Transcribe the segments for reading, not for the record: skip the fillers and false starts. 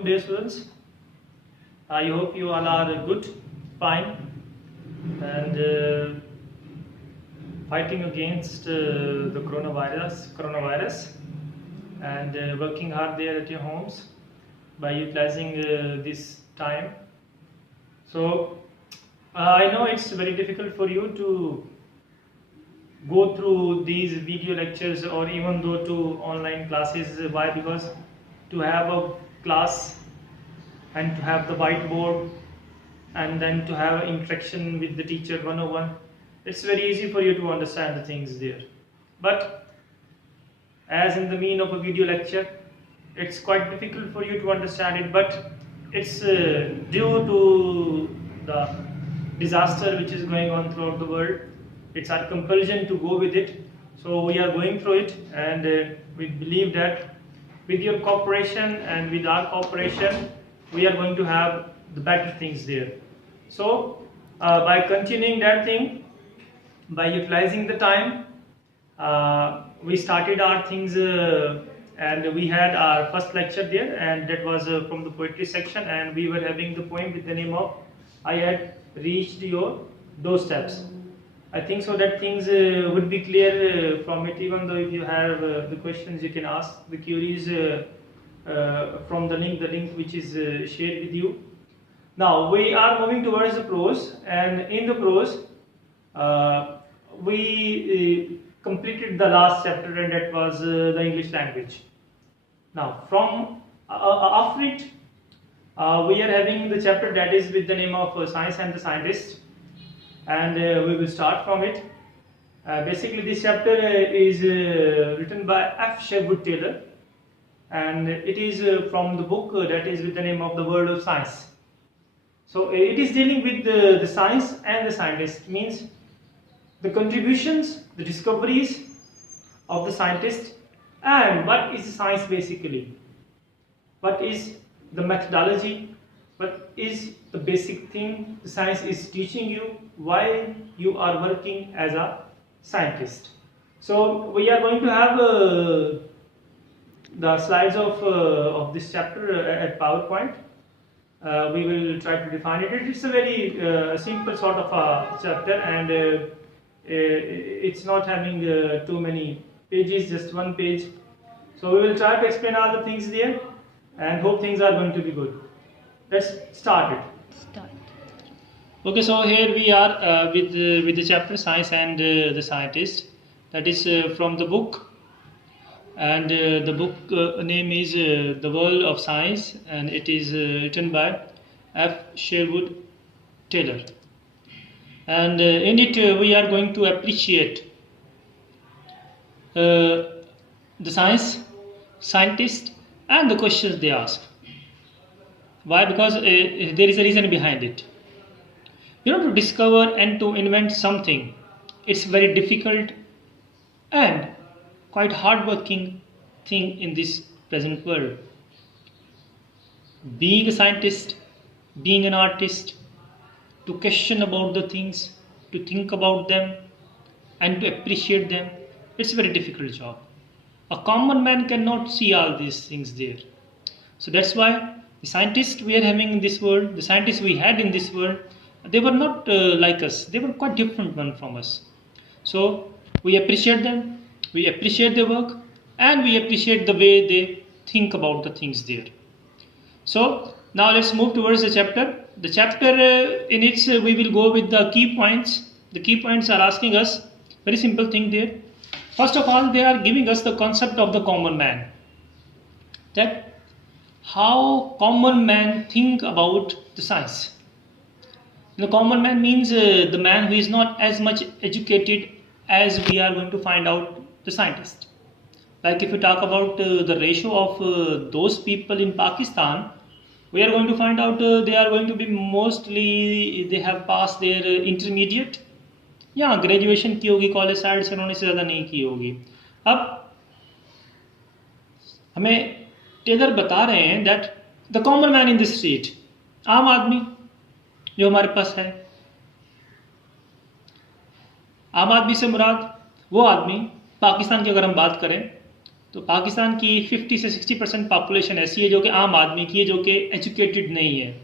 afternoon, dear students. I hope you all are good, fine, and fighting against the coronavirus, and working hard there at your homes by utilizing this time. So I know it's very difficult for you to go through these video lectures or even though to online classes. Why? Because to have a class and to have the whiteboard and then to have interaction with the teacher 101, it's very easy for you to understand the things there. But as in the mean of a video lecture, it's quite difficult for you to understand it, but it's due to the disaster which is going on throughout the world. It's our compulsion to go with it, so we are going through it, and we believe that with your cooperation and with our cooperation, we are going to have the better things there. So by continuing that thing, by utilizing the time, we started our things and we had our first lecture there, and that was from the poetry section, and we were having the poem with the name of I Had Reached Your Doorsteps. I think so that things would be clear from it. Even though if you have the questions, you can ask the queries from the link which is shared with you. Now we are moving towards the prose, and in the prose we completed the last chapter, and that was the English language. Now from after it we are having the chapter that is with the name of Science and the Scientist, and we will start from it. Basically this chapter is written by F. Sherwood Taylor, and it is from the book that is with the name of The World of Science. So it is dealing with the science and the scientist, means the contributions, the discoveries of the scientist, and what is science basically, what is the methodology, what is the basic thing the science is teaching you while you are working as a scientist. So we are going to have the slides of this chapter at PowerPoint. We will try to define it. It's a very simple sort of a chapter, and it's not having too many pages, just one page. So we will try to explain all the things there, and hope things are going to be good. Let's start it. Okay, so here we are with the chapter Science and the Scientist. That is from the book, and the book name is The World of Science, and it is written by F. Sherwood Taylor. And in it we are going to appreciate the scientist and the questions they ask. Why? Because there is a reason behind it. You know, to discover and to invent something, it's very difficult and quite hard-working thing in this present world. Being a scientist, being an artist, to question about the things, to think about them, and to appreciate them, it's a very difficult job. A common man cannot see all these things there. So that's why the scientists we are having in this world, the scientists we had in this world, they were not like us. They were quite different one from us. So we appreciate them, we appreciate their work, and we appreciate the way they think about the things there. So now let's move towards the chapter. The chapter in it we will go with the key points. The key points are asking us very simple thing there. First of all, they are giving us the concept of the common man. That how common man think about the science. The common man means the man who is not as much educated as we are going to find out the scientist. Like if you talk about the ratio of those people in Pakistan, we are going to find out they are going to be mostly, they have passed their intermediate, या ग्रेजुएशन की होगी college side से, उन्होंने से ज़्यादा नहीं की होगी. अब हमें टेलर बता रहे हैं that the common man in the street, आम आदमी जो हमारे पास है, आम आदमी से मुराद वो आदमी पाकिस्तान की अगर हम बात करें तो पाकिस्तान की 50 से 60% पॉपुलेशन ऐसी है जो कि आम आदमी की है, जो कि एजुकेटेड नहीं है,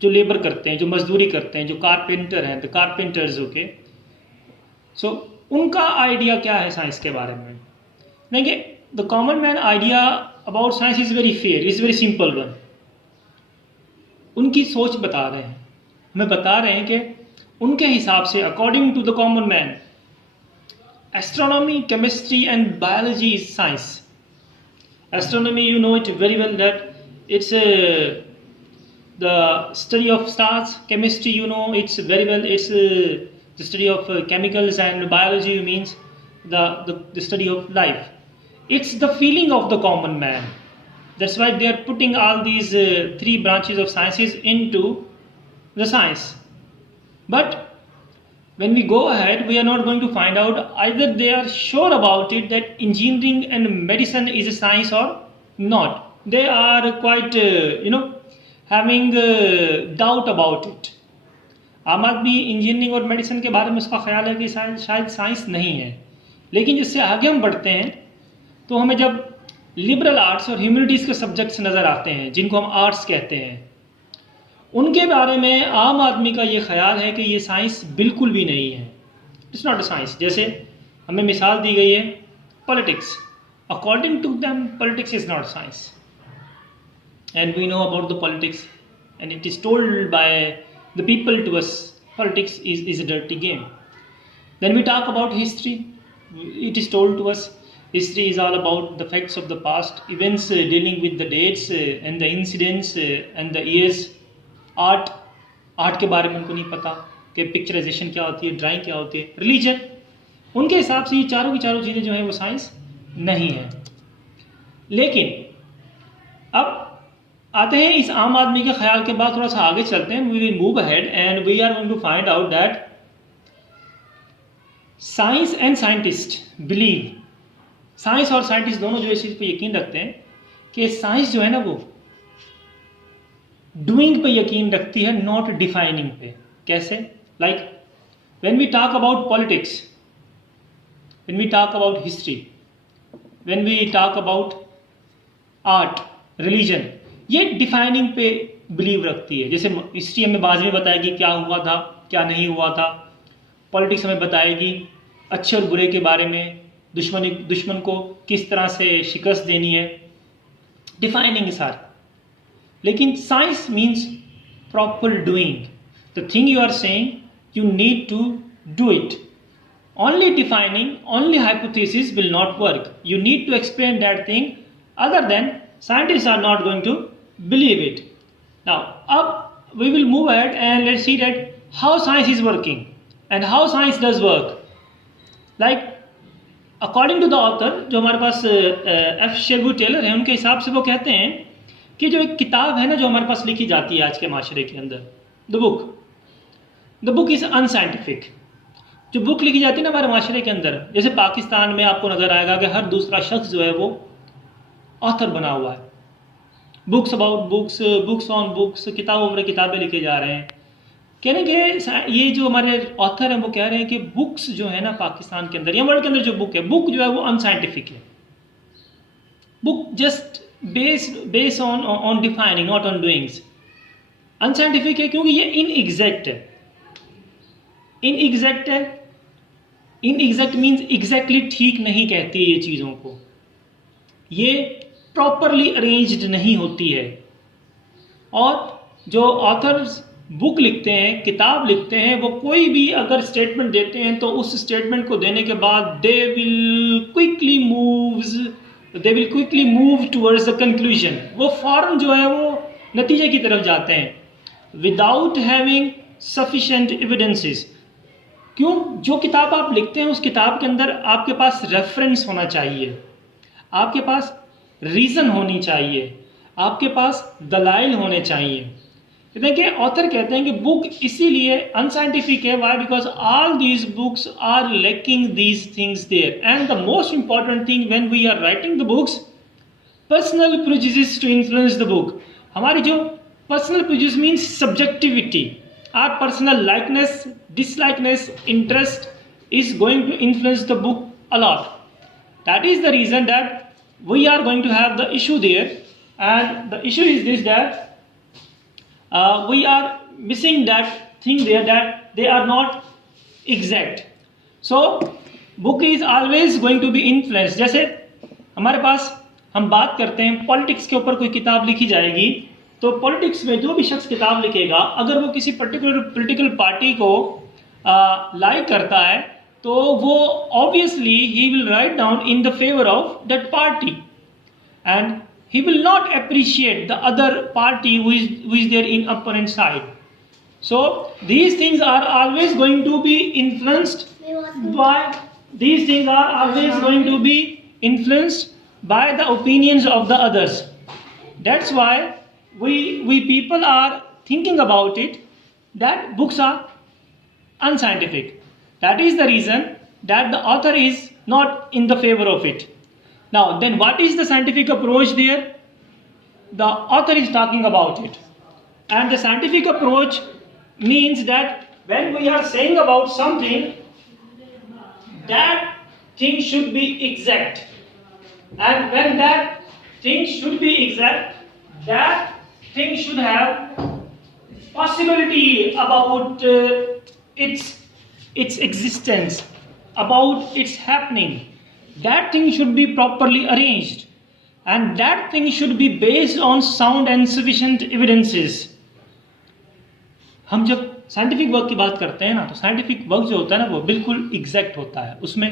जो लेबर करते हैं, जो मजदूरी करते हैं, जो कारपेंटर हैं, द कारपेंटर्स। ओके, सो उनका आइडिया क्या है साइंस के बारे में? देखिए, the common man idea about science is very fair, is very simple one. उनकी सोच बता रहे हैं, हमें बता रहे हैं कि उनके हिसाब से, according to the common man, astronomy, chemistry and biology is science. Astronomy, you know it very well that it's the study of stars. Chemistry, you know it's very well, it's the study of chemicals, and biology means the study of life. It's the feeling of the common man. That's why they are putting all these three branches of sciences into the science. But when we go ahead, we are not going to find out either they are sure about it that engineering and medicine is a science or not. They are quite, having doubt about it. आम आदमी इंजीनियरिंग और मेडिसिन के बारे में उसका ख्याल है कि शायद साइंस नहीं है। लेकिन जिससे आगे हम बढ़ते हैं तो हमें जब लिबरल आर्ट्स और ह्यूमैनिटीज़ के सब्जेक्ट्स नज़र आते हैं, जिनको हम आर्ट्स कहते हैं, उनके बारे में आम आदमी का ये ख्याल है कि ये साइंस बिल्कुल भी नहीं है, इट्स नॉट अ साइंस। जैसे हमें मिसाल दी गई है politics, according to them politics is not science, and we know about the politics and it is told by the people to us, politics is a dirty game. Then we talk about history, it is told to us history is all about the facts of the past, events dealing with the dates and the incidents and the years. Art के बारे में उनको नहीं पता कि पिक्चराइजेशन क्या होती है, ड्राइंग क्या होती है। रिलीजन, उनके हिसाब से ये चारों की चारों चीज़ें जो हैं वो साइंस नहीं है। लेकिन अब आते हैं इस आम आदमी के ख्याल के बाद थोड़ा सा आगे चलते हैं। We will move ahead and we are going to find out that science and scientist believe, science और साइंटिस्ट दोनों जो इस चीज़ पर यकीन रखते हैं कि साइंस जो है ना वो डूइंग पे यकीन रखती है, नॉट डिफाइनिंग पे। कैसे? Like when we talk about politics, when we talk about history, when we talk about art, religion, ये डिफाइनिंग पे बिलीव रखती है। जैसे हिस्ट्री हमें बाद में बताएगी क्या हुआ था, क्या नहीं हुआ था। पॉलिटिक्स हमें बताएगी अच्छे और बुरे के बारे में, दुश्मन को किस तरह से शिकस्त देनी है, डिफाइनिंग सार। लेकिन science means proper doing the thing you are saying, you need to do it. Only defining, only hypothesis will not work, you need to explain that thing, other than scientists are not going to believe it. Now, up we will move ahead and let's see that how science is working and how science does work. Like according to the author, जो हमारे पास F Sherwood Taylor है, उनके हिसाब से वो कहते हैं कि जो एक किताब है ना जो हमारे पास लिखी जाती है आज के माशरे के अंदर, द बुक इज़ अनसाइंटिफिक। जो बुक लिखी जाती है ना हमारे माशरे के अंदर, जैसे पाकिस्तान में आपको नज़र आएगा कि हर दूसरा शख्स जो है वो ऑथर बना हुआ है, books about books, books on books, किताबों पर किताबें लिखे जा रहे हैं। कहने के ये जो हमारे ऑथर हैं वो कह रहे हैं कि बुक्स जो है ना पाकिस्तान के अंदर या वर्ल्ड के अंदर जो बुक है, बुक जो है वो अनसाइंटिफिक है। Book just based on defining, not on doings. Unscientific है क्योंकि ये इनएग्जैक्ट है। इनएग्जैक्ट है, इनएग्जैक्ट मीन्स एग्जैक्टली ठीक नहीं कहती है ये चीज़ों को, ये प्रॉपरली अरेंज्ड नहीं होती है। और जो ऑथर्स बुक लिखते हैं, किताब लिखते हैं, वो कोई भी अगर स्टेटमेंट देते हैं तो उस स्टेटमेंट को देने के बाद they will quickly move towards the conclusion. वो फौरन जो है वो नतीजे की तरफ जाते हैं विदाउट हैविंग सफिशिएंट एविडेंसेस। क्यों? जो किताब आप लिखते हैं उस किताब के अंदर आपके पास रेफरेंस होना चाहिए, आपके पास रीज़न होनी चाहिए, आपके पास दलाइल होने चाहिए। देखिए ऑथर कहते हैं कि बुक इसीलिए अनसाइंटिफिक है। Why? Because all these books are lacking these things there. And the most important thing when we are writing the books, personal prejudice to influence the book. हमारी जो personal prejudice means subjectivity, or personal likeness, dislikeness, interest is going to influence the book a lot. That is the reason that we are going to have the issue there, and the issue is this, that we are missing that thing there, that they are not exact. So book is always going to be influenced. जैसे हमारे पास हम बात करते हैं पॉलिटिक्स के ऊपर कोई किताब लिखी जाएगी, तो पॉलिटिक्स में जो भी शख्स किताब लिखेगा, अगर वो किसी पर्टिकुलर पॉलिटिकल पार्टी को लाइक करता है, तो वो obviously he will write down in the favour of that party, and he will not appreciate the other party who is there in opponent side. So these things are always going to be influenced by the opinions of the others. That's why we people are thinking about it that books are unscientific. That is the reason that the author is not in the favor of it. Now, then what is the scientific approach there? The author is talking about it. And the scientific approach means that when we are saying about something, that thing should be exact. And when that thing should be exact, that thing should have possibility about its existence, about its happening. That thing should be properly arranged, and that thing should be based on sound and sufficient evidences. हम जब scientific work की बात करते हैं ना, तो scientific work जो होता है ना, वो बिल्कुल एग्जैक्ट होता है, उसमें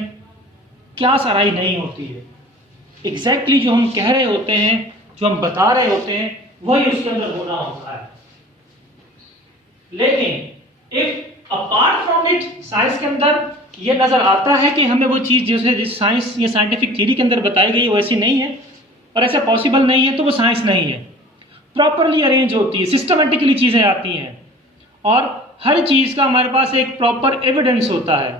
क्या सराही नहीं होती है। एग्जैक्टली जो हम कह रहे होते हैं, जो हम बता रहे होते हैं, वही उसके अंदर होना होता है। लेकिन if apart from it, science के अंदर ये नजर आता है कि हमें वो चीज जैसे जिस साइंस या साइंटिफिक थ्योरी के अंदर बताई गई है वैसी नहीं है, और ऐसा पॉसिबल नहीं है, तो वो साइंस नहीं है। प्रॉपरली अरेंज होती है, सिस्टमेटिकली चीजें आती हैं, और हर चीज का हमारे पास एक प्रॉपर एविडेंस होता है।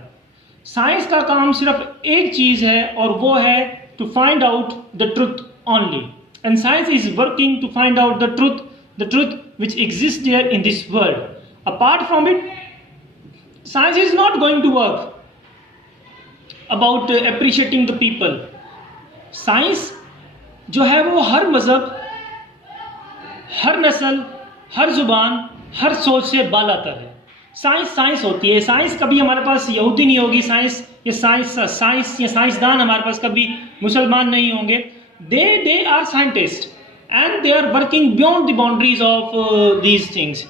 साइंस का काम सिर्फ एक चीज है, और वो है to find out the truth only, and science is working to find out the truth which exist there in this world. Apart from it, science is not going to work about appreciating the people. Science जो है वो हर मजहब, हर नस्ल, हर जुबान, हर सोच से बालातर है। साइंस होती है। साइंस कभी हमारे पास यहूदी नहीं होगी, साइंस या साइंसदान हमारे पास कभी मुसलमान नहीं होंगे। They are scientist and they are working beyond the boundaries of these things.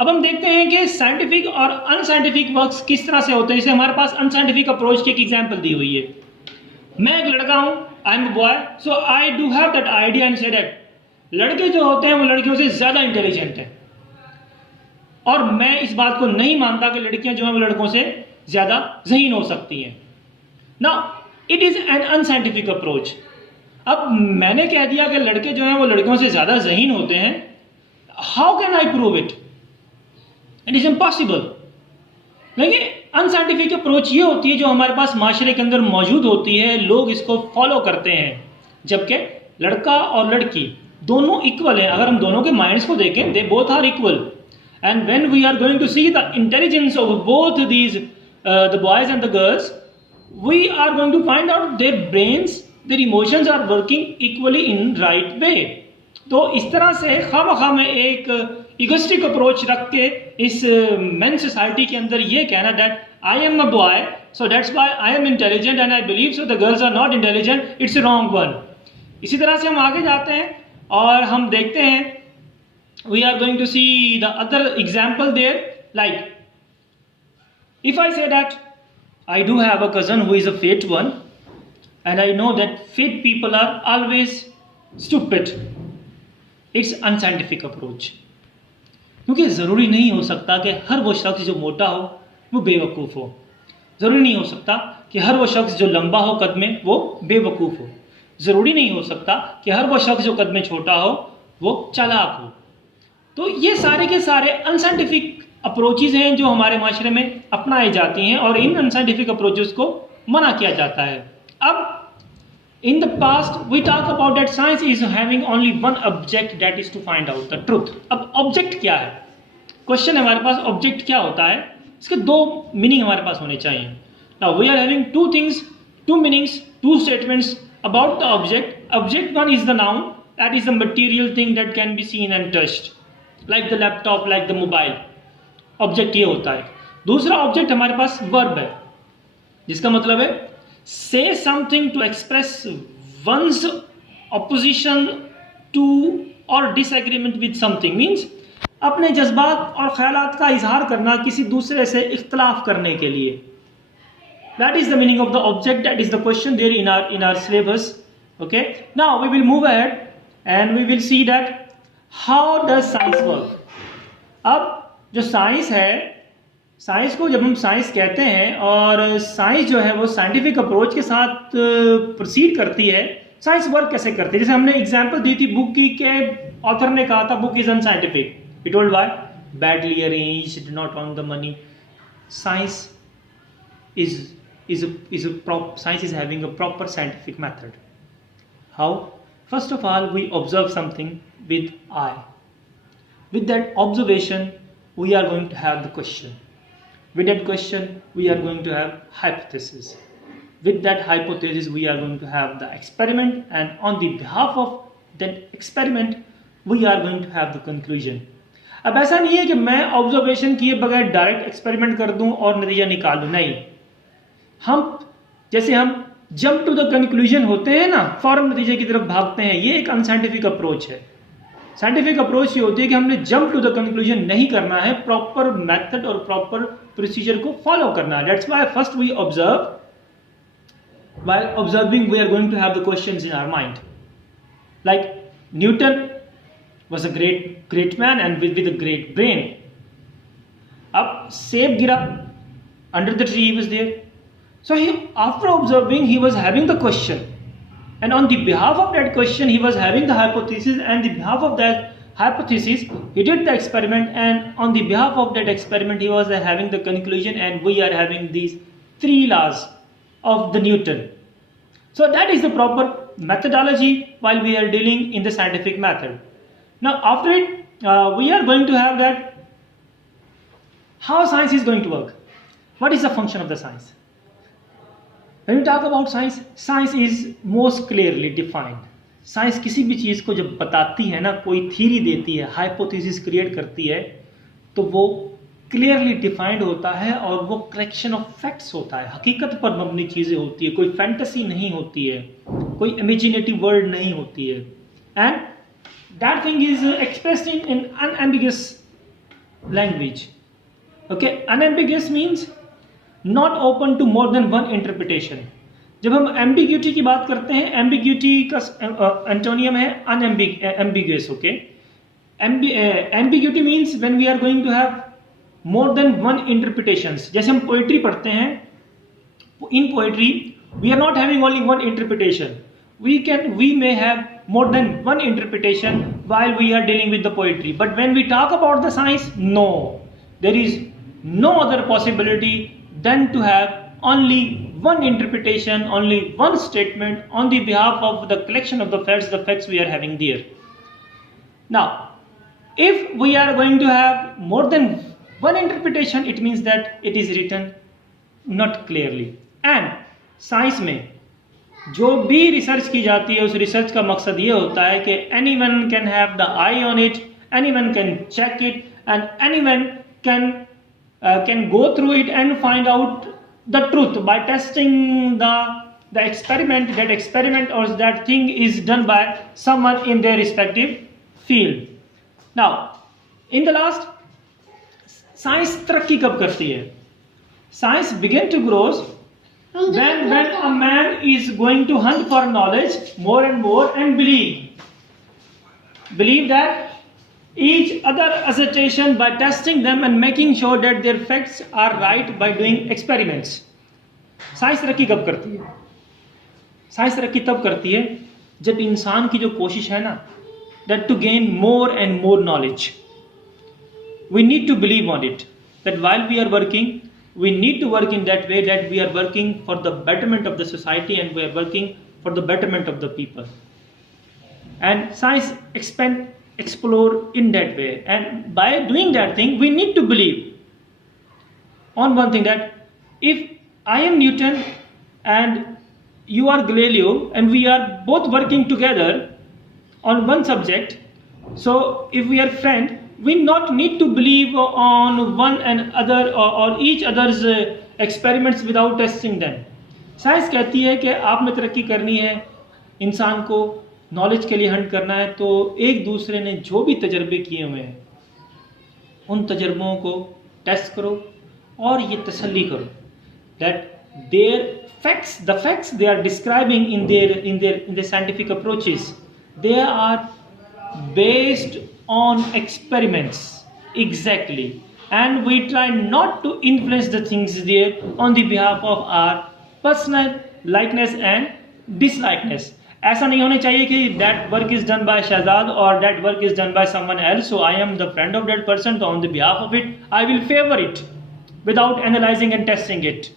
अब हम देखते हैं कि साइंटिफिक और अनसाइंटिफिक वर्क्स किस तरह से होते हैं। जैसे हमारे पास अनसाइंटिफिक अप्रोच की एक एग्जांपल दी हुई है। मैं एक लड़का हूं, आई am a boy, so I do have that idea and say that लड़के जो होते हैं वो लड़कियों से ज्यादा इंटेलिजेंट हैं, और मैं इस बात को नहीं मानता कि लड़कियां जो हैं वो लड़कों से ज्यादा ज़हीन हो सकती हैं। Now it is an unscientific approach. अब मैंने कह दिया कि लड़के जो हैं वो लड़कियों से ज्यादा ज़हीन होते हैं। How can I prove it? It is impossible. देखिए, अनसाइंटिफिक अप्रोच ये होती है जो हमारे पास माशरे के अंदर मौजूद होती है, लोग इसको फॉलो करते हैं, जबकि लड़का और लड़की दोनों इक्वल हैं। अगर हम दोनों के माइंड्स को देखें, they both are equal, and when we are going to see the intelligence of both these the boys and the girls, we are going to find out their brains, their emotions are working equally in right way. तो इस तरह से खामखा में एक egoistic approach रख के इस मेन सोसाइटी के अंदर ये कहना that I am a boy so that's why I am intelligent and I believe so the girls are not intelligent, it's wrong one. इसी तरह से हम आगे जाते हैं और हम देखते हैं, we are going to see the other example there, like if I say that I do have a cousin who is a fat one and I know that fat people are always stupid, it's unscientific approach. क्योंकि ज़रूरी नहीं हो सकता कि हर वो शख्स जो मोटा हो वो बेवकूफ़ हो, ज़रूरी नहीं हो सकता कि हर वो शख्स जो लंबा हो कद में वो बेवकूफ़ हो, ज़रूरी नहीं हो सकता कि हर वो शख्स जो कद में छोटा हो वो चालाक हो। तो ये सारे के सारे अनसाइंटिफिक अप्रोचेज़ हैं जो हमारे माशरे में अपनाई जाती हैं, और इन अनसाइंटिफिक अप्रोचेज़ को मना किया जाता है। अब in the past we talk about that science is having only one object, that is to find out the truth। अब ऑब्जेक्ट क्या है? क्वेश्चन हमारे पास ऑब्जेक्ट क्या होता है, इसके दो मीनिंग हमारे पास होने चाहिए। Now we are having two meanings two statements about the object. Object one is the noun, that is the material thing that can be seen and touched, like the laptop, like the mobile. Object ये होता है. दूसरा ऑब्जेक्ट हमारे पास वर्ब है, जिसका मतलब है say something to express one's opposition to और डिसएग्रीमेंट विद समथिंग, मीन्स अपने जज्बात और ख्यालात का इजहार करना किसी दूसरे से इख्तलाफ करने के लिए. That is the meaning of the object. That is the question there in our syllabus. Okay. Now we will move ahead and we will see that how does science work. अब जो साइंस है, साइंस को जब हम साइंस कहते हैं और साइंस जो है वो साइंटिफिक अप्रोच के साथ प्रोसीड करती है, साइंस वर्क कैसे करती है. जैसे हमने एग्जांपल दी थी बुक की के ऑथर ने कहा था book is unscientific. He told why? Badly arranged, not on the money. Science science is having a proper scientific method. How? First of all, we observe something with eye. With that observation, we are going to have the question. With that question, we are going to have hypothesis. With that hypothesis, we are going to have the experiment, and on the behalf of that experiment, we are going to have the conclusion. अब ऐसा नहीं है कि मैं ऑब्जर्वेशन किए बगैर direct experiment कर दूं और नतीजा निकाल लूं. नहीं, जैसे हम जंप टू द कंक्लूजन होते हैं ना, फौरन नतीजे की तरफ भागते हैं, ये एक अनसाइंटिफिक अप्रोच है. साइंटिफिक अप्रोच ये होती है कि हमने जंप टू द कंक्लूजन नहीं करना है, प्रॉपर मेथड और प्रॉपर प्रोसीजर को फॉलो करना है. That's why first we observe. While observing we are going to have the questions in our mind. Like Newton was a great man and with a great brain. Up सेब गिरा, under the tree he was there. So after observing, he was having the question, and on the behalf of that question he was having the hypothesis, and the behalf of that hypothesis he did the experiment, and on the behalf of that experiment he was having the conclusion, and we are having these three laws of the Newton. So that is the proper methodology while we are dealing in the scientific method. Now after it, we are going to have that how science is going to work. What is the function of the science? When we talk about science, science is most clearly defined. Science किसी भी चीज़ को जब बताती है ना, कोई थ्योरी देती है, हाइपोथेसिस क्रिएट करती है, तो वो क्लियरली डिफाइंड होता है और वो कलेक्शन ऑफ फैक्ट्स होता है, हकीकत पर मबनी चीज़ें होती है, कोई फैंटेसी नहीं होती है, कोई इमेजिनेटिव वर्ल्ड नहीं होती है. And that thing is expressed in unambiguous language. Okay, unambiguous means not open to more than one interpretation. जब हम ambiguity की बात करते हैं, ambiguity का एंटोनियम है unambiguous. Okay, ambiguity means when we are going to have more than one interpretations. जैसे हम पोइट्री पढ़ते हैं, in poetry we are not having only one interpretation. We may have more than one interpretation while we are dealing with the poetry. But when we talk about the science, no, there is no other possibility than to have only one interpretation, only one statement on the behalf of the collection of the facts we are having there. Now, if we are going to have more than one interpretation, it means that it is written not clearly. And science में जो भी रिसर्च की जाती है, उस रिसर्च का मकसद ये होता है कि anyone can have the eye on it, anyone can check it, and anyone can go through it and find out the truth by testing the experiment. That experiment or that thing is done by someone in their respective field. Now, in the last, science तरक्की कब करती है? Science begin to grow when a man is going to hunt for knowledge more and more and believe that each other assertion by testing them and making sure that their facts are right by doing experiments. Science तरक्की कब करती है? साइंस तरक्की तब करती है जब इंसान की जो कोशिश है ना, that to gain more and more knowledge, we need to believe on it, that while we are working, we need to work in that way that we are working for the betterment of the society and we are working for the betterment of the people. And science explore in that way, and by doing that thing we need to believe on one thing, that if I am Newton and you are Galileo and we are both working together on one subject. So if we are friend, we not need to believe on one and other or each other's experiments without testing them. Science कहती है कि आप में तरक्की करनी है, इंसान को नॉलेज के लिए हंट करना है, तो एक दूसरे ने जो भी तजर्बे किए हुए हैं उन तजर्बों को टेस्ट करो और ये तसल्ली करो that their facts, the facts they are describing in their scientific approaches, they are based on experiments exactly, and we try not to influence the things there on the behalf of our personal likeness and dislikeness. ऐसा नहीं होना चाहिए कि that work is done by Shahzad or that work is done by someone else, so I am the friend of that person, so on the behalf of it I will favor it without analyzing and testing it.